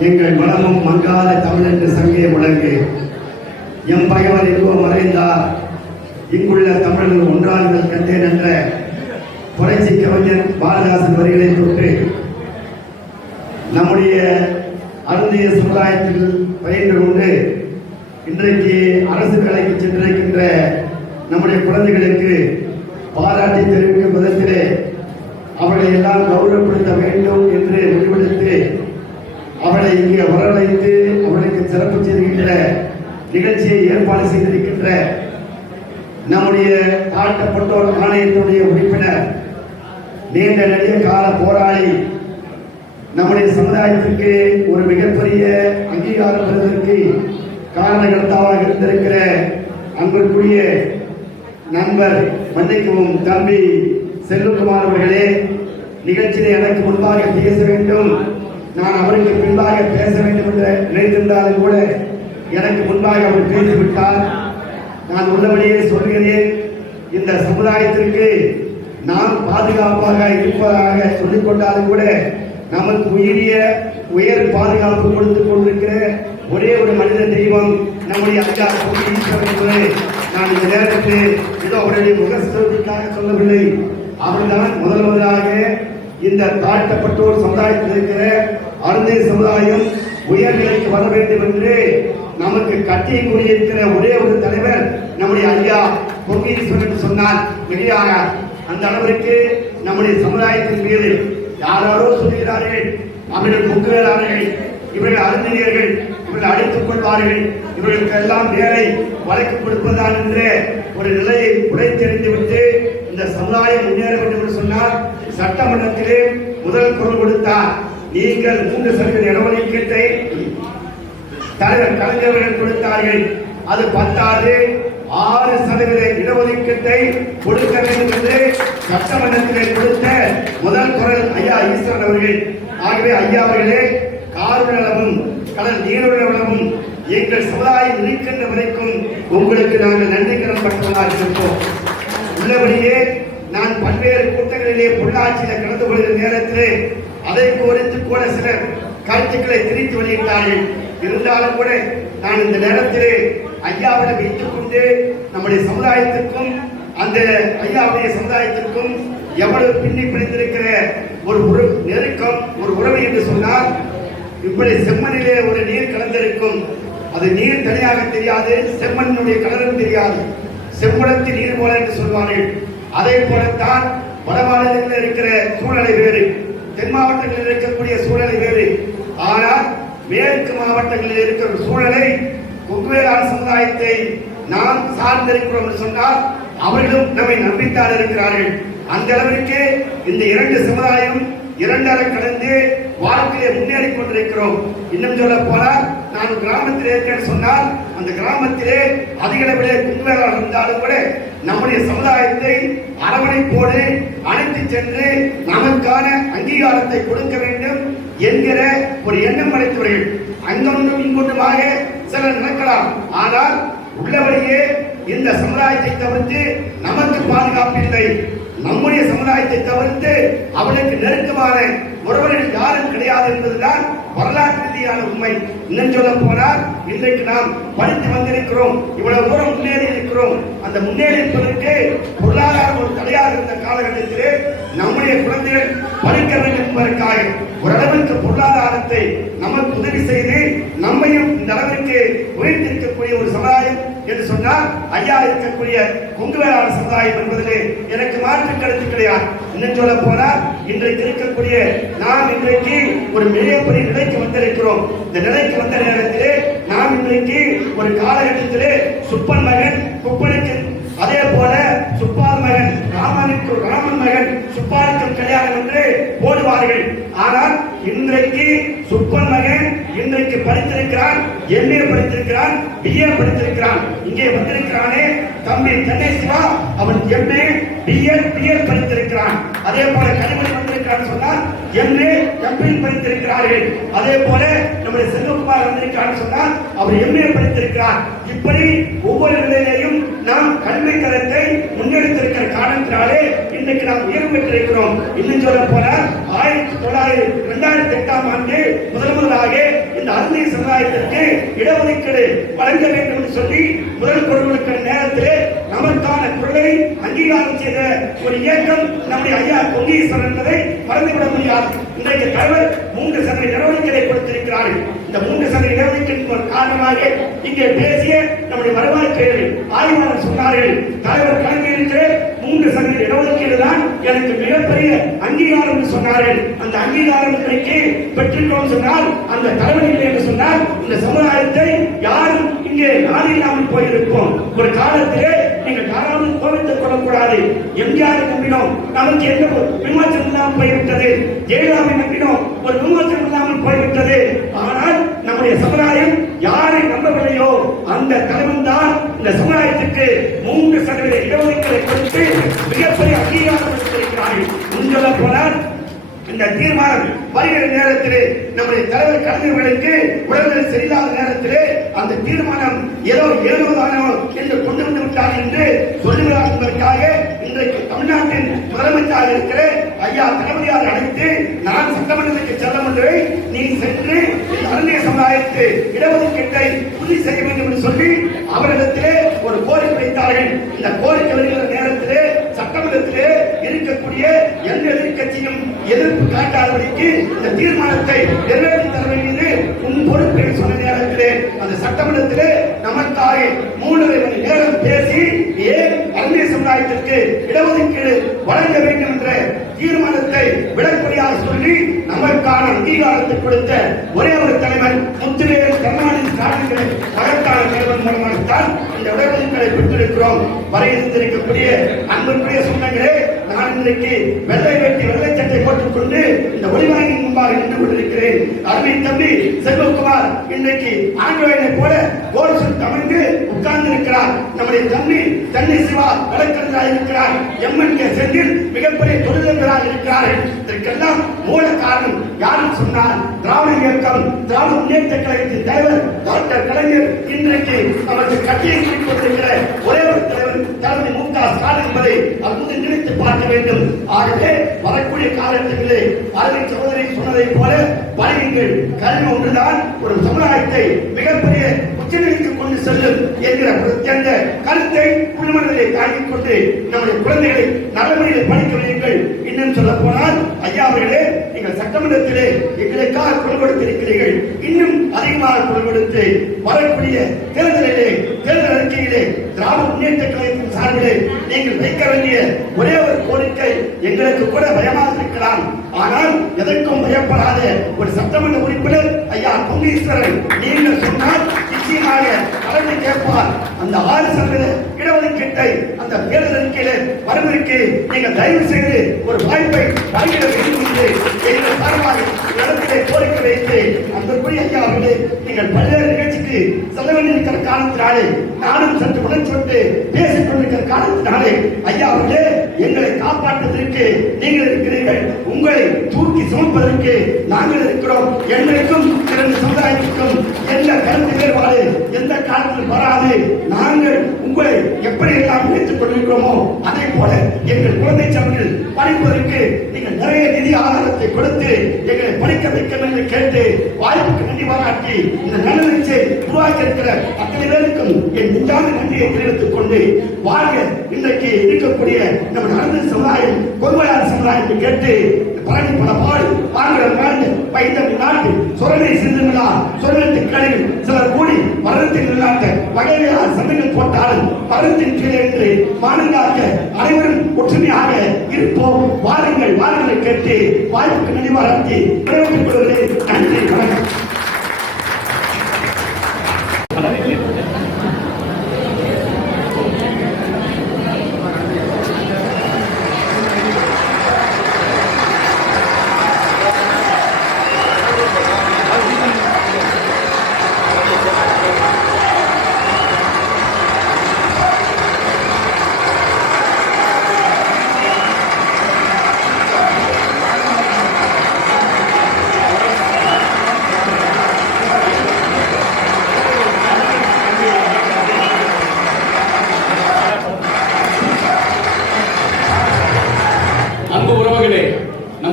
எங்கள் மனமும் மங்காத தமிழன்று சங்கே முழங்கு எம் பகைவர் எதுவோ மறைந்தார். இங்குள்ள தமிழர்கள் ஒன்றார்கள் கண்டேன் என்ற புரட்சி கவிஞர் பாரதாசன் வரிகளை தொட்டு நம்முடைய அருந்திய சமுதாயத்தில் பயின்று கொண்டு இன்றைக்கு அரசு வேலைக்கு சென்றிருக்கின்ற நம்முடைய குழந்தைகளுக்கு பாராட்டி தெரிவிக்கும் விதத்திலே அவர்களை எல்லாம் கௌரவப்படுத்த வேண்டும் என்று முடிவெடுத்து அவளை இங்கே வரவழைத்து அவளுக்கு சிறப்பு செய்திருக்கின்ற நிகழ்ச்சியை ஏற்பாடு செய்திருக்கின்ற நம்முடைய தாழ்த்தப்பட்டோர் ஆணையத்தினுடைய உறுப்பினர் நீண்ட நெடிய கால போராளி நம்முடைய சமுதாயத்திற்கு ஒரு மிகப்பெரிய அங்கீகாரம் பெறுவதற்கு காரணகர்த்தாவாக இருந்திருக்கிற அன்பிற்குரிய நண்பர் மன்னிக்கவும் தம்பி செல்வகுமார் அவர்களே நிகழ்ச்சியிலே எனக்கு முன்பாக பேச வேண்டும். நான் அவருக்கு பின்பாக பேச வேண்டும் என்று நினைத்திருந்தாலும் கூட எனக்கு முன்பாக அவர் பேசிவிட்டார். நான் உள்ளபடியே சொல்கிறேன். இந்த சமுதாயத்திற்கு நாம் பாதுகாப்பாக இருப்பதாக சொல்லிக் கொண்டாலும் கூட நமக்கு உயரிய உயர் பாதுகாப்பு கொடுத்து கொண்டிருக்கிற ஒரே ஒரு மனித தெய்வம் நம்முடைய ஐயா ஈஸ்வரன் என்பதை நான் இந்த நேரத்தில் ஏதோ அவருடைய முகஸ்தோதிக்காக சொல்லவில்லை. அவர்தான் முதல் முதலாக இந்த தாழ்த்தப்பட்டோர் சமுதாயத்தில் இருக்கிற அருந்தை சமுதாயம் உயர்நிலைக்கு வர வேண்டும் என்று நமக்கு கட்டியை கூறியிருக்கிற ஒரே ஒரு தலைவர் நம்முடைய ஐயா பொங்கீஸ்வரன் சொன்னார் மிகையாக அந்த அளவிற்கு நம்முடைய சமுதாயத்தின் மீது யாராரோ சொல்கிறார்கள் அவர்கள் பொங்குகிறார்கள் இவர்கள் அறிஞர்கள் இவர்கள் அழைத்துக் கொள்வார்கள் இவர்களுக்கு எல்லாம் வேலை வழக்கு கொடுப்பதான் என்ற ஒரு நிலையை உடைத்தெறிந்து விட்டு இந்த சமுதாயம் முன்னேற வேண்டும் என்று சொன்னால் சட்டமன்றத்திலே முதல் குரல் கொடுத்தார். நீங்கள் மூன்று சதவீத இடஒதுக்கீட்டை தலைவர் கலைஞர்கள் கொடுத்தார்கள். அது பத்தாது. ஆறு சதவீத இடஒதுக்கீட்டை கொடுக்க வேண்டும் என்று சட்டமன்றத்திலே கொடுத்த முதல் குரல் ஐயா ஈஸ்வரன் அவர்கள். ஆகவே ஐயா அவர்களே கார்வளமும் கடல் நீர்வளமும் எங்கள் சமுதாயம் இருக்கின்ற வரைக்கும் உங்களுக்கு நாங்கள் நன்றி கடன் பட்டவர்களாக இருப்போம். உள்ளபடியே நான் பல்வேறு கூட்டங்களிலே பொள்ளாச்சியில கலந்து கொள்கிற நேரத்திலே அதை குறித்து கூட சிலர் கருத்துக்களை திரித்து வெளியிட்டார்கள் இருந்தாலும் கூட நான் இந்த நேரத்திலே ஐயாவிடம் வைத்துக்கொண்டு நம்முடைய சமுதாயத்திற்கும் அந்த ஐயாவுடைய சமுதாயத்திற்கும் எவ்வளவு பின்னி பிடித்திருக்கிற ஒரு உறவு நெருக்கம் ஒரு உறவு என்று சொன்னால் இப்படி செம்மனிலே ஒரு நீர் கலந்திருக்கும். அது நீர் தனியாக தெரியாது செம்மண்ணுடைய கலரும் தெரியாது. செம்படத்து நீர் போல என்று சொல்வார்கள். அதே போலத்தான் வட மாநிலங்களில் இருக்கிற சூழ்நிலை வேறு தென் மாவட்டங்களில் இருக்கக்கூடிய சூழ்நிலை வேறு. ஆனால் மேற்கு மாவட்டங்களில் இருக்கிற சூழலை கொங்குவேளாண் சமுதாயத்தை நாம் சார்ந்திருக்கிறோம் என்று சொன்னால் அவர்களும் நம்மை நம்பித்தான் இருக்கிறார்கள். அந்த அளவிற்கு இந்த இரண்டு சமுதாயம் இரண்டரை கடந்து வாழ்க்கையை முன்னேறி கொண்டிருக்கிறோம். இன்னும் சொல்ல போனால் நான் கிராமத்தில் இருக்கேன்னு சொன்னால் அந்த கிராமத்திலே அதிக அளவிலே கும்பலாக இருந்தாலும் கூட நம்முடைய சமுதாயத்தை அரவணைப்போடு அழைத்து சென்று நமக்கான அங்கீகாரத்தை கொடுக்க வேண்டும் என்கிற ஒரு எண்ணம் படைத்தவர்கள். அங்கொன்றும் இங்கொன்றுமாக சிலர் நடக்கலாம். ஆனால் உள்ளபடியே இந்த சமுதாயத்தை தவிர்த்து நமக்கு பாதுகாப்பு இல்லை. நம்முடைய சமுதாயத்தை தவிர்த்து அவனுக்கு நெருக்கமான உறவர்கள் யாரும் கிடையாது என்பதுதான் வரலாற்று ரீதியான உண்மை. இன்னும் சொல்ல போனால் இன்றைக்கு நாம் படித்து வந்திருக்கிறோம் இவ்வளவு தூரம் முன்னேறி இருக்கிறோம். அந்த முன்னேறிப்பதற்கு பொருளாதாரம் ஒரு தடையாக இருந்த காலகட்டத்திலே நம்முடைய குழந்தைகள் படிக்க வேண்டும் என்பதற்காக ஓரளவிற்கு பொருளாதாரத்தை நமக்கு உதவி செய்து நம்மையும் இந்த அளவிற்கு உயர்த்திருக்கக்கூடிய ஒரு சமுதாயம் சொன்னால் ஐயா இருக்கக்கூடிய குங்குவேளாளர் சமுதாயம் என்பதிலே எனக்கு மாற்று கருத்து கிடையாது. இன்னும் சொல்ல போனால் இன்றைக்கு இருக்கக்கூடிய நாம் இன்றைக்கு ஒரு மிகப்பெரிய நிலைக்கு வந்திருக்கிறோம். இந்த நிலைக்கு வந்த நேரத்திலே நாம் இன்றைக்கு ஒரு காலகட்டத்திலே சுப்பன் மகன் குப்பனுக்கு அதே போல சுப்பால் மகன் ராமனுக்கு ராமன் மகன் சுப்பானுக்கும் கல்யாணம் என்று போடுவார்கள். ஆனால் இன்றைக்கு சுப்பன் மகன் படித்திருக்கிறான் எம்ஏ படித்திருக்கிறான் பிஏ படித்திருக்கிறான். இங்கே வந்திருக்கிறானே தம்பி தென்னை சிவா அவன் எம்ஏ பிஎட் பிஎட் படித்திருக்கிறான். அதே போல கனிமணி வந்திருக்கிறான் சொன்னால் எம்ஏ எம்பில் படித்திருக்கிறார்கள் அதே போல நம்முடைய செல்வகுமார் வந்திருக்கிறான் சொன்னால் அவர் எம்ஏ படித்திருக்கிறார். இப்படி ஒவ்வொரு நிலையிலையும் நாம் கல்வி தரத்தை முன்னெடுத்திருக்கிற காரணத்தினாலே இன்றைக்கு நாம் உயர்வு பெற்றிருக்கிறோம். இன்னும் சொல்ல போனால் ஆயிரத்தி தொள்ளாயிரத்தி சமுதாயத்திற்கு இடஒதுக்கீடு வழங்க வேண்டும் என்று சொல்லி முதல் குரலுக்கு நேரத்திலே நமக்கான குரலை அங்கீகாரம் செய்த ஒரு இயக்கம் நம்முடைய ஐயா பொங்கீஸ்வரன் என்பதை மறந்துவிட முடியாது. இன்றைக்கு தலைவர் மூன்று சதவீத நடவடிக்கைகளை கொடுத்திருக்கிறார்கள். இந்த மூன்று சதவீத நடவடிக்கையின் காரணமாக இங்கே பேசிய நம்முடைய வருவாய்த்துறை ஆய்வாளர் சொன்னார்கள் தலைவர் கலந்திருக்கிற மூன்று சதவீத நடவடிக்கை எனக்கு மிகப்பெரிய அங்கீகாரம் என்று சொன்னார்கள் அந்த அங்கீகாரம் இன்றைக்கு பெற்றுள்ளோம் சொன்னால் அந்த தலைவர் இல்லை என்று சொன்னால் இந்த சமுதாயத்தை யாரும் இங்கே நாடில்லாமல் போயிருப்போம் ஒரு காலத்திலே நீங்கள் யாராவது கோவித்துக் கொள்ளக்கூடாது. எம்ஜிஆரை நம்பினோம். நமக்கு எந்த விமர்சனம் இல்லாமல் போய்விட்டது. ஜெயலலிதாவை நம்பினோம். ஒரு விமர்சனம் இல்லாமல் போய்விட்டது. ஆனால் நம்முடைய சமுதாயம் யாரை நம்பவில்லையோ அந்த தலைவன் தான் இந்த சமுதாயத்திற்கு இந்த தீர்மானம் வருகிற நேரத்திலே நம்முடைய தலைவர் கலைஞர்களுக்கு உடல்நிலை சரியில்லாத நேரத்திலே அந்த தீர்மானம் ஏதோ ஏழுவதானோ என்று கொண்டு வந்து விட்டார் என்று சொல்லுகிறார் என்பதற்காக இன்றைக்கு தமிழ்நாட்டின் முதலமைச்சராக இருக்கிற ஐயா தளபதியார் அழைத்து நான் சட்டமன்றத்துக்கு செல்ல என்று நீ சென்று அரண்ய அருந்திய சமுதாயத்து இடஒதுக்கீட்டை உறுதி செய்ய வேண்டும் என்று சொல்லி அவரிடத்திலே ஒரு கோரிக்கை வைத்தார்கள். இந்த கோரிக்கை வருகிற நேரத்திலே சட்டமன்றத்திலே இருக்கக்கூடிய எந்த எதிர்க்கட்சியும் எதிர்ப்பு காட்டாதபடிக்கு இந்த தீர்மானத்தை நிறைவேற்றி தர வேண்டியது உன் பொறுப்பு என்று சொன்ன நேரத்திலே அந்த சட்டமன்றத்திலே நமக்காக மூன்றரை மணி நேரம் பேசி ஏன் அந்நிய சமுதாயத்திற்கு இடஒதுக்கீடு வழங்க வேண்டும் என்ற தீர்மானத்தை விடப்படியாக சொல்லி நமக்கான அங்கீகாரத்தை கொடுத்த ஒரே ஒரு தலைவர் முத்துவேல் கருணாநிதி காரணங்களை மகத்தான தலைவர் மூலமாகத்தான் இந்த இடஒதுக்கீடை பெற்றிருக்கிறோம். வர இருந்திருக்கக்கூடிய அன்புக்குரிய சொந்தங்களே நான் இன்றைக்கு வெள்ளை வெட்டி வெள்ளை சட்டை கொண்டு இந்த ஒளிவரங்கின் முன்பாக நின்று கொண்டிருக்கிறேன். அருமை தம்பி செல்வகுமார் இன்றைக்கு ஆண்டவனை போல கோல்சன் தமிழ்ந்து உட்கார்ந்து இருக்கிறார் நம்முடைய தம்பி தண்ணி சிவா வழக்கறிஞராக இருக்கிறார். எம்என் கே செந்தில் மிகப்பெரிய தொழிலர்களாக இருக்கிறார்கள். இதற்கெல்லாம் மூல காரணம் யாரும் சொன்னால் திராவிட இயக்கம் திராவிட முன்னேற்ற கழகத்தின் தலைவர் டாக்டர் கலைஞர். இன்றைக்கு அவருக்கு கட்டியை கொண்டிருக்கிற ஒரே ஒரு தளபதி மு க ஸ்டாலின் என்பதை அற்புத நினைத்து பார்க்க வேண்டும். ஆகவே வரக்கூடிய காலகட்டத்திலே அரவிந்த் சகோதரி சொன்னதை போல பழகுங்கள் கல்வி ஒன்றுதான் ஒரு சமுதாயத்தை மிகப்பெரிய உச்சநிலைக்கு கொண்டு செல்லும் என்கிற என்ற கருத்தை குழுமனதிலே தாங்கிக் கொண்டு நம்முடைய குழந்தைகளை நடைமுறையில் படிக்க வையுங்கள். இன்னும் சொல்ல போனால் ஐயா அவர்களே நீங்கள் சட்டமன்றத்திலே எங்களுக்காக குரல் கொடுத்திருக்கிறீர்கள். இன்னும் அதிகமாக குரல் கொடுத்து வரக்கூடிய தேர்தலிலே தேர்தல் திராவிட முன்னேற்ற கழகத்தின் சார்பிலே நீங்கள் வைக்க வேண்டிய ஒரே ஒரு கோரிக்கை எங்களுக்கு கூட பயமாக இருக்கலாம். ஆனால் எதற்கும் பயப்படாத ஒரு சட்டமன்ற உறுப்பினர் ஐயா பொங்கீஸ்வரன் நீங்கள் சொன்னால் நிச்சயமாக கலந்து கேட்பார். அந்த ஆறு சதவீத இடஒதுக்கீட்டை அந்த தேர்தல் அறிக்கையில வரவிருக்கு நீங்கள் தயவு செய்து ஒரு வாய்ப்பை வழங்கிட வேண்டும் என்று எங்கள் சார்பாக நடத்திலே கோரிக்கை வைத்து அன்புக்குரிய ஐயா அவர்களே நீங்கள் பல்வேறு நிகழ்ச்சிக்கு செல்ல வேண்டியிருக்கிற காலத்தினாலே நானும் சற்று உணர்ச்சொட்டு பேசிக் கொண்டிருக்கிற காலத்தினாலே ஐயா அவர்களே எங்களை காப்பாற்றுவதற்கு நீங்கள் இருக்கிறீர்கள். உங்களை தூக்கி சுமப்பதற்கு நாங்கள் இருக்கிறோம். எங்களுக்கும் இரண்டு சமுதாயத்துக்கும் எந்த கருத்து வேறுபாடு எந்த கால வராது நாங்கள் உங்களை எப்படி எல்லாம் நினைத்துக் கொண்டிருக்கிறோமோ அதே போல எங்கள் குழந்தை சமங்கள் படிப்பதற்கு நீங்கள் நிறைய நிதி ஆதாரத்தை கொடுத்து எங்களை படிக்க வைக்க என்று கேட்டு வாய்ப்புக்கு நன்றி பாராட்டி இந்த நலனிச்சை உருவாக்கி இருக்கிற அத்தனை பேருக்கும் என் நெஞ்சார்ந்த நன்றியை தெரிவித்துக் கொண்டு வாழ்க இன்றைக்கு இருக்கக்கூடிய நம்ம அரசு சமுதாயம் கொள்கையாளர் சமுதாயம் என்று கேட்டு பழனி பல பாடு ஆங்கிலம் நாடு பைத்தம் நாட்டு சுரனை சிந்துங்களா சுரனத்து சிலர் கூடி மரணத்தில் இல்லாத வகையிலா சந்தங்கள் போட்டால் மரணத்தின் கீழே என்று மானங்காக்க அனைவரும் ஒற்றுமையாக இருப்போம். வாருங்கள் வாருங்கள் கேட்டு வாய்ப்புக்கு நன்றி பாராட்டி விடைபெற்றுக் நன்றி வணக்கம்.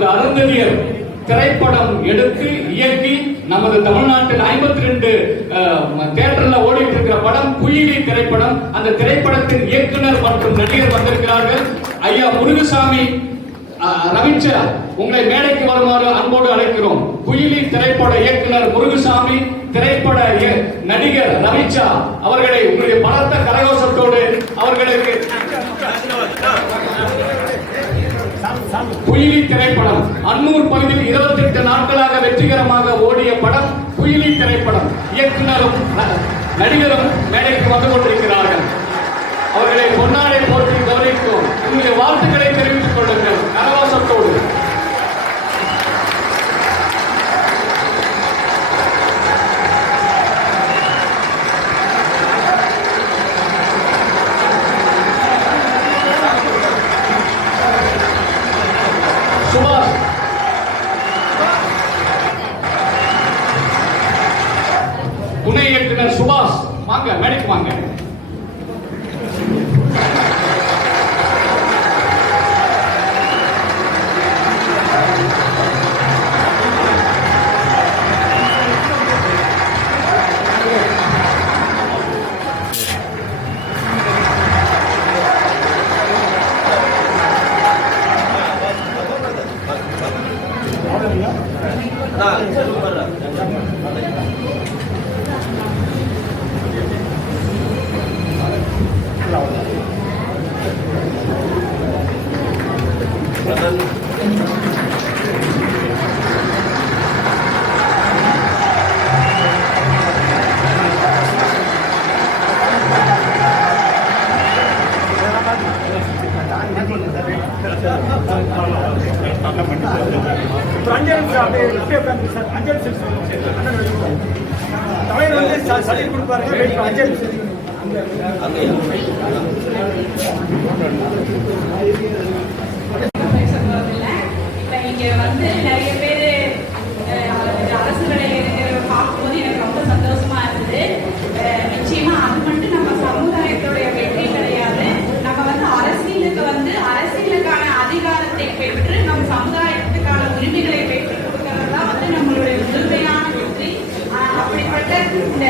நமது அருந்ததியர் திரைப்படம் எடுத்து இயக்கி நமது தமிழ்நாட்டில் ஐம்பத்தி ரெண்டு தேட்டர்ல ஓடிட்டு இருக்கிற படம் குயிலி திரைப்படம். அந்த திரைப்படத்தின் இயக்குனர் மற்றும் நடிகர் வந்திருக்கிறார்கள். ஐயா முருகசாமி ரவிச்சர் உங்களை மேடைக்கு வருமாறு அன்போடு அழைக்கிறோம். குயிலி திரைப்பட இயக்குனர் முருகசாமி திரைப்பட நடிகர் ரவிச்சா அவர்களை உங்களுடைய பலத்த கரகோஷத்தோடு அவர்களுக்கு அன்னூர் பகுதியில் 28 நாட்களாக வெற்றிகரமாக ஓடிய படம் குயிலி திரைப்படம். இயக்குனரும் ந- நடிகரும் மேடைக்கு வந்து கொண்டிருக்கிறார்கள். அவர்களை பொன்னாடை போற்றி கௌரவிக்கும் உங்களுடைய வாழ்த்துக்களை தெரிவித்துக் கொள்ளுங்கள். கரவாசத்தோடு இங்க வந்து நிறைய பேர் அரசு வேலையில இருக்கிறத பார்க்கும்போது எனக்கு ரொம்ப சந்தோஷமா இருந்தது அஹ், நிச்சயமா அது மட்டும் நம்ம சமுதாயத்துடைய வெற்றி கிடையாது நம்ம வந்து அரசியலுக்கு வந்து அரசியலுக்கான அதிகாரத்தை பெற்று நம்ம சமுதாயத்துக்கான உரிமைகளை பெற்று கொடுக்கறது தான் வந்து நம்மளுடைய முதன்மையான வெற்றி அப்படிப்பட்ட இந்த